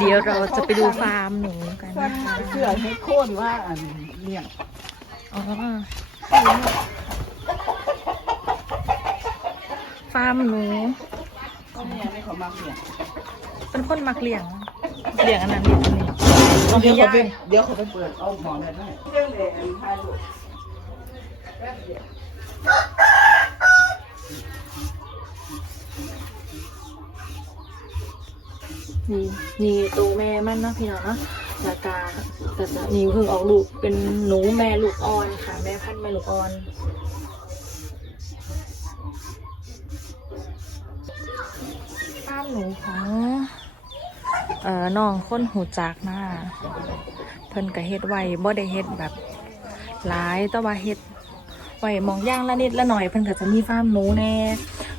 เดี๋ยวเราจะไปดูฟาร์มหนูกันสร้านะงคะเชื่อให้โค่นว่าอันเลี้ยงอ๋อฟาร์มหนูก็แม่ไม่เขามาเลี้ยงเป็นคนมักเลี้ยงเลี้ยงอันนั้นเลี้ยงอันนี้ลองเดี๋ให้ยวเขาย่าไปยเดี๋ยวเขาไปเปิดเอาหมอนได้ไหมเรื่องเด็กอันพาลูกแป๊บเดี นี่นี่ตัวแม่มันเนาะพี่น้องเนาะจากกาแต่จะนี่เพิ่งออกลูกเป็นหนูแม่ลูกอ่อนค่ะ แม่พันธุ์แม่ลูกอ่อนฟาหนูของเอ่อน้องคนหูจักมาเพิ่นก็เฮ็ดไว้บ่ได้เฮ็ดแบบหลายแต่ว่าเฮ็ดไว้มองย่างละนิดละหน่อยเพิ่นก็จะมีฟาร์มหนูแน่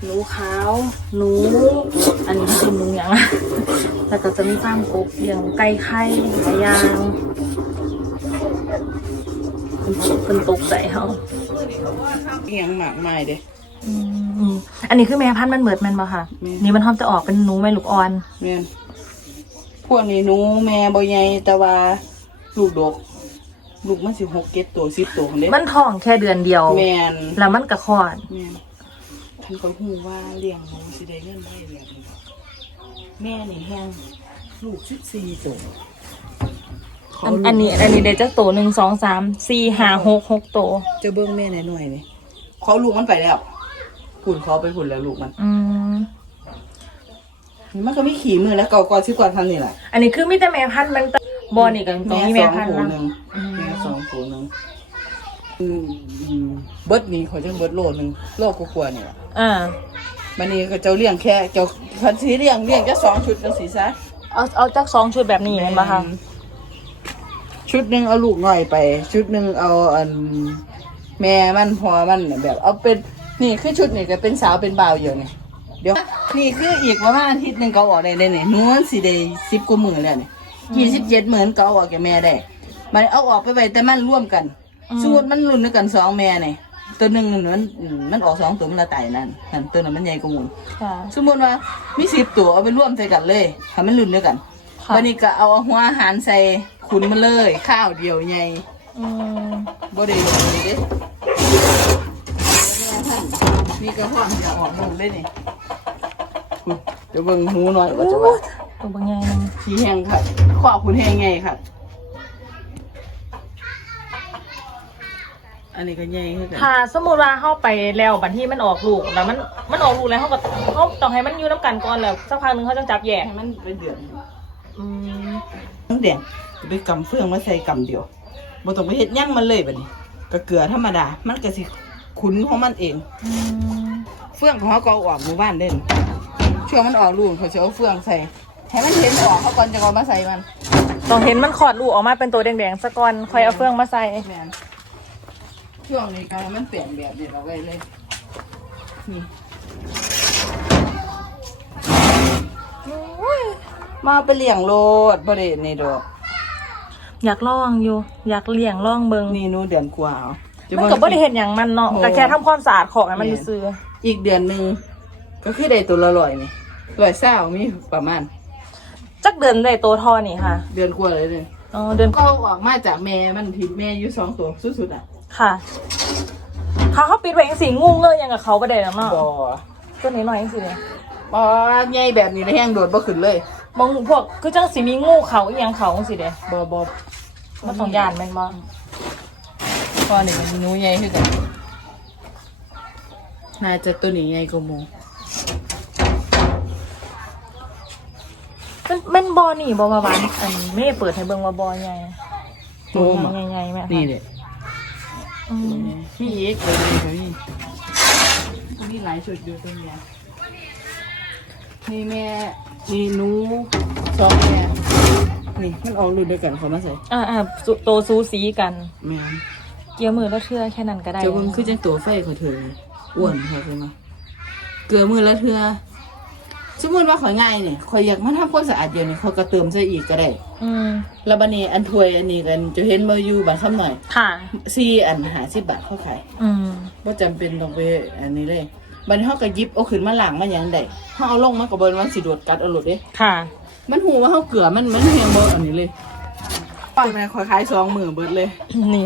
หนูขาว หนู อันนี้เป็นหนูหยังอะแล้วก็จะมีฟาร์มกบเลี้ยงไก่ไข่หลายอย่างเพิ่นตกใจเฮาเลี้ยงหมากไม้เด้อืมอันนี้คือแม่พันธุ์มันเหมิดแมันบ่ค่ะแม่นี่มันทอมจะออกเป็นหนูแม่ลูกอ่อนแม่นพวกนี้หนูแม่บ่ใหญ่แต่ว่าลูกดกลูกมันสิหกเก็ดตัวสิบตัวคนเด้มันท้องแค่เดือนเดียว แม่นแล้วมันก็คลอดแม่น ท่านก็ฮู้ว่าเลี้ยงหนูสิได้เงินได้แบบนี้แม่นี่แฮงลูกสิบสี่ตัวอันอันนี้อันนี้เดี๋ยวจะโตหนึ่งสองสามสี่ห้าหกหกโตจะเบิ่งแม่หน่อยๆนี่เขาลูกมันไปแล้วฝุ่นเขาไปฝุ่นแล้วลูกมัน อืมมันก็มีขี่มือแล้วเก่ากอนสิกว่าทันนี่แหละอันนี้คือมีแต่แม่พันธุ์มันตบอนี่กันตรงนี้แม่แม่สองพันธุ์ผูนึงแม่สองผูหนึ่งอืม เบิดนี่เขาจะเบิดโลหนึ่งโลกกว่าๆนี่แหละอ่า มันนี่ก็เจ้าเลี้ยงแค่เจ้าพันสีเลี้ยงเลี้ยงแค่สองชุดจังสีซะเอาเอาจากสองชุดแบบนี้เห็นปะคะชุดหนึ่งเอาลูกหน่อยไป ชุดหนึ่งเอาอันแม่มันพอมันแบบ เอาเป็นนี่คือชุดนี่ก็เป็นสาวเป็นบ่าวอยู่นี่เดี๋ยวนี่คืออีกประมาณอาทิตย์หนึ่งก็เอาออกได้เลยนี่นวลสีได้สิบกว่าหมื่นแล้วนี่ยี่สิบเจ็ดหมื่นก็เอาออกจากแม่ได้ มันเอาออกไปไว้แต่มันร่วมกันสมมติมันรุ่นด้วยกันสองแม่นี่ ตัวหนึ่งมันมันออกสองตัวมันละไตนั่นนั่นตัวนั้นมันใหญ่กว่าหมูล ค่ะ สมมติว่ามีสิบตัวเอาไปร่วมใส่กันเลยให้มันรุ่นด้วยกันค่ะ วันนี้ก็เอาหัวอาหารใส่ขุนมาเลย ข้าวเดียวใหญ่อืมบ่ได้ลงเลยเด้มีกระห้องจะออกลูกได้นี่อุ๊ยเดี๋ยวเบิ่งหูหน่อยว่าจะว่าตัวบางอย่างขี้แห้งค่ะขอบคุณแห้งไงค่ะ อันนี้ก็ใหญ่คือกันถ้าสมมติว่าเข้าไปแล้วบัดที่มันออกลูกแล้วมันมันออกลูกแล้วเขาก็เขาต้องให้มันอยู่น้ำกันก่อนแล้วสักพักหนึงเขาจะจับแยกให้มันเป็นเดือนอืมน้ำแดงจะไปกำเฟืองมาใส่กำเดียวบ่ต้องไปเฮ็ดหยั่งมันเลยบัดนี้ก็เกลือธรรมดา มันก็สิขุนของมันเอง อืมเฟืองของเขาก็เอาออกหมู่บ้านเด่นช่วงมันออกลูกเขาจะเอาเฟืองใส่ให้มันเห็นออกเขาก่อนจะเอามาใส่มันต้องเห็นมันขอดลูกออกมาเป็นตัวแดงๆสักก่อนค่อยเอาเฟืองมาใส่ แม่น ช่วงนี้ก็ให้มันเปลี่ยนแบบนี้เอาไว้เลยนี่มาเอาไปเลี้ยงโลดบ่ได้นี่ดอกอยากลองอยู่ อยากเลี้ยงลองเบิงนี่หนูเดือนกว่าเอาจะมันบิ่ง ก็บ่ได้เห็นอย่างมันเนาะโอ้ก็แค่ทำความสะอาดของให้มันซื้ออีกเดือนหนึ่งก็คือได้ตัวละร้อยนี่ร้อยเศร้ามีประมาณจักเดือนได้ตัวทอนี่ค่ะเดือนกว่าเลยเลย อ๋อเดือนก็ออกมาจากแม่มันผิดแม่อยู่สองตัวสุดๆอะ ค่ะเขาเขาปิดไว้ยังสีงูเงยยังกับเขาประเดี๋ยวเนาะบ่ตัวนี้หน่อยยังสิเนี่ยบ่ใหญ่แบบนี้เลยแห้งโดดบ่ขึ้นเลยมองพวกคือจังสีมีงูเขาอีหยังเขาจังสิเด้บ่บ่มันต้องยานแม่นบ่พอนี่มันหนูใหญ่คือกันน่าจะตัวนี้ใหญ่กว่าหมูมันมันบอนี่บอมาบานอันไม่ได้เปิดให้เบิ่งว่าบอใหญ่โอ้ตัวมาใหญ่ๆแม่นี่แห ละอืมมีอีกตัวนี้ก็มีมีหลายชุดอยู่ตัวเนี้ยนี่แม่นี่หนูสองแม่นี่มันออกรุ่นด้วยกันเขามาใส่อ่าอ่าสุโตซูสีกัน แม่นเกี่ยวมือแล้วเทื่อแค่นั้นก็ได้เจ้าเบิ่งคือจังตัวไฟเขาเถือะอ้วนค่ะเพิ่นมาเกลือมือละเทื่อ สมมติว่าข่อยง่ายนี่ข่อยอยากมาทำความสะอาดเดี๋ยวนี้เขาก็เติมใส่อีกก็ได้อืมแล้วบัดนี้อันถ้วยอันนี้กันจะเห็นมาอยู่บางคำหน่อยค่ะสี่อันหาสิบบาทเขาขายอืมว่าจำเป็นต้องไปอันนี้เลยบัดนี้เขาก็หยิบเอาขึ้นมาล้างมาอย่างใดเขาเอาลงมากับเบิร์นวันสิโดดกัดเอาหลุดเด้ค่ะ มันหูว่าเขาเกลือมันมันเฮียงเบิร์อันนี้เลยป้าแม่คอยขายสองหมื่นเบิร์ดเลยนี่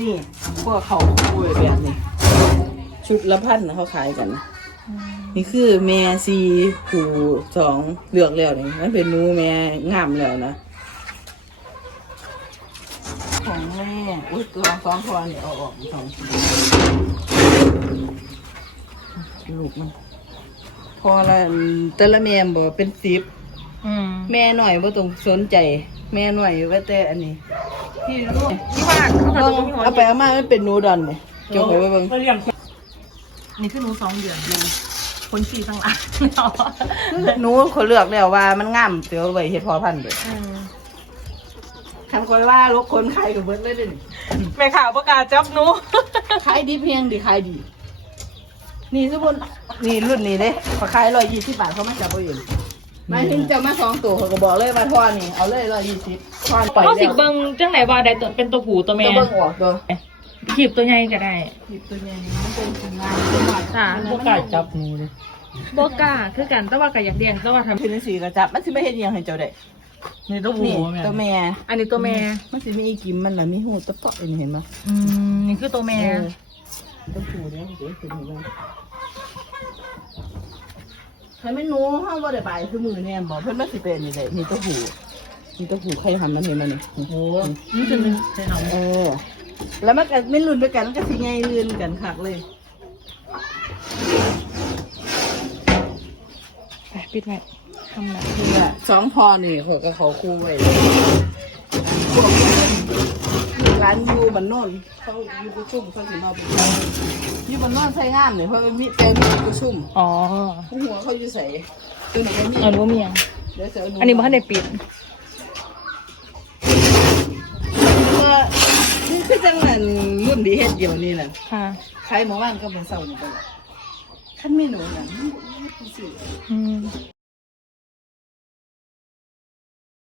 นี่พวกเขาคุยแบบนี้ชุดละพันนะเขาขายกันนี่ คือแม่ซีผูสองเลือกแล้วนี่มันเป็นหนูแม่งามแล้วนะ ของแม่อุ้ยตัวสองคอนี่เอาออกสองลูกมัน พอละแต่ละแม่บอกเป็นสิบอืมแม่หน่อยว่าต้องสนใจ แม่หน่อยว่าแต่อันนี้พี่ลูกที่บ้านเขาก็เอาจะมีหัวเอาไปเอามาไม่เป็นหนูดอนเนี่ยจงไปว่าเบิ่งนี่คือหนูสองเดือน คนสี่ทั้งหลายหนูเขาเลือกแล้วว่ามันงามเดี๋ยวไว้เฮ็ดพอพันธุ์เด้ออืมคันคอยว่าลกคนขายกับเบิดเลยเด้อนี่แม่ข่าวประกาศจับหนู ขายดีเพียงดีขายดี นี่ทุกคนนี่รุ่นนี้เด้พอขายร้อยยี่สิบบาทเขามาจับเอาเองหมายถึงจะมาสองตัวเขาก็บอกเลยว่าทอนี่เอาเลยร้อยยี่สิบทอนไปเขาสิแล้วเบิ่งจังไหนว่าได้ตัวเป็นตัวผู้ตัวแม่ตัวเบิ่งออกตัว ขีบตัวใหญ่ก็ได้หยิบตัวใหญ่มันเป็นสินงานตัวหน่อยค่ะบ่กล้าจับหนูบกล้าคือกันแต่ว่าก็อยากเรียนแต่ว่าทำคือในสีก็จับมันสิไม่เห็นยังให้เจ้าได้นี่ตัวนี่ผู้ตัวแม่ อันนี้ตัวแม่มันสิมีอีกิมมันน่ะมีหูตะเปาะอันนี้เห็นไหมอืมนี่คือตัวแม่เออตัวผูเนี่ยมันสิเป็นยังไงใครไม่รู้ห้ามว่าได้ใบคือมือเนี่ยบอกเพื่อนมันสิเป็นนี่แหละมีตัวผูมีตัวผูใครหันมันเห็นมันนี่โอ้โหนี่คือมันใช่เขาเออ แล้วมันก็ไม่รุนด้วยกันมันก็สิไงรุนกันคักเลยไปปิดไว้ทำแบบนี่แหละสองพอนี่เขาก็เขาคู่ไว้เลยพวกร้านยูบันโน่นเขาอยู่กุชุ่มเขาสิมาบุกยูบันโน่นใส่งามเนี่ยเพราะมันมีเต็มกุชุ่มอ๋อหัวเขาอยู่ใส่ตัวไหนก็มีเออรู้ว่ามียังเดี๋ยวเสืออันนี้บ่ทันได้ปิด คือจังนั้นรุ่นดีเฮ็ดเดี่ยวนี้น่ะค่ะ ใครหมอว่างก็เหมือนเศร้าหนูไลยขั้นไม่หนูนะอืม